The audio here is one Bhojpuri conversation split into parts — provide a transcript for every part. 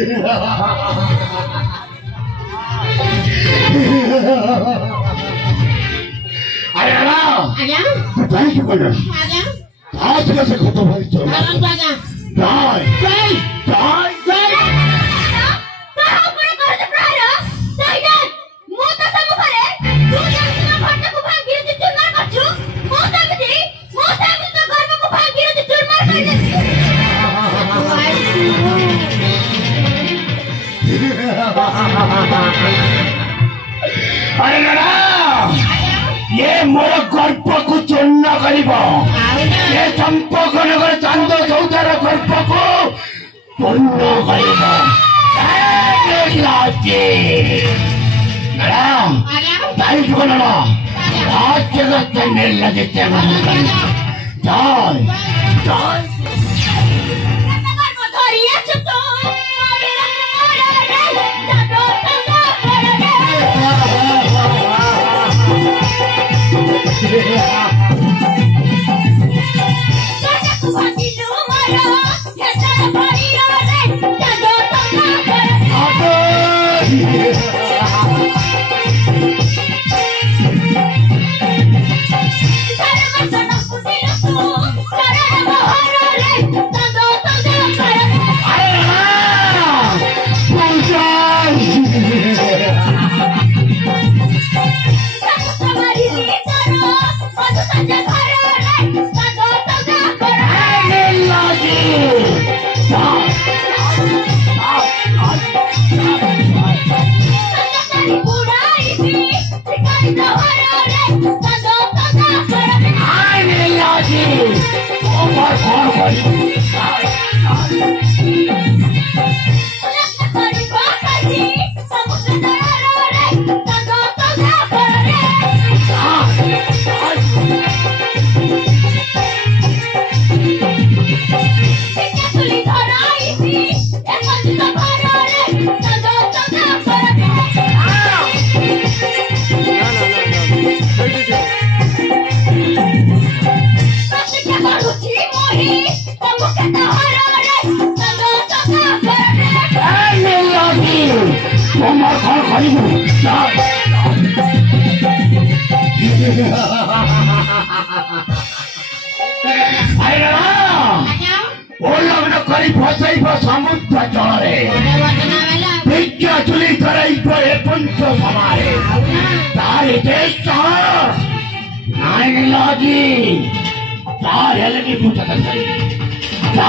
अरे आज्ञा तू काय शिकवलं आज्ञा आज कसं खोटं व्हायचं भगवान आज्ञा काय जय काय जय कहा पुणे करते प्रार साइडन मो तो सब करे तू जानिना घट को भाग गिरती चुरमार करछु मो सामने तो घर को भाग गिरती चुरमार कर दे अरे लड़ा ये मोर गर्भ को चूर्ण करिबो ये संपर्क नगर चांद सौदार गर्भ को चूर्ण करिबो लाजे लड़ा ताई को लड़ा आज जगत ने लजते मन जाय जाय समुद्र जल भिक्षा चुली धरई पंच समारे तारे देश नाइन लाजी तार हेलनी पूछा कर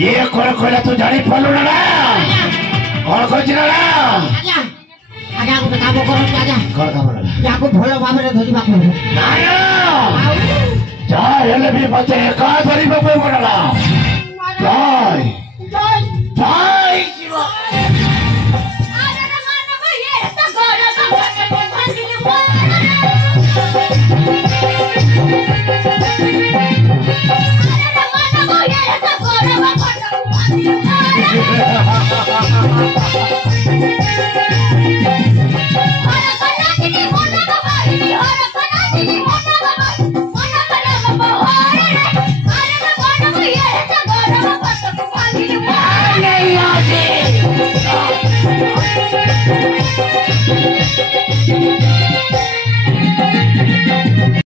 ये कोन खोला तू जानी पड़लो ना कौन खोज ना आजा आजा को काम करो आजा कौन काम ना या को भोला बाबा रे धोजी बापू ना जा हेले भी बचे का धरी बापू मोडला जाय जाय जीवा अरे ना मानो भैया तो गोरा का भांगिले बोल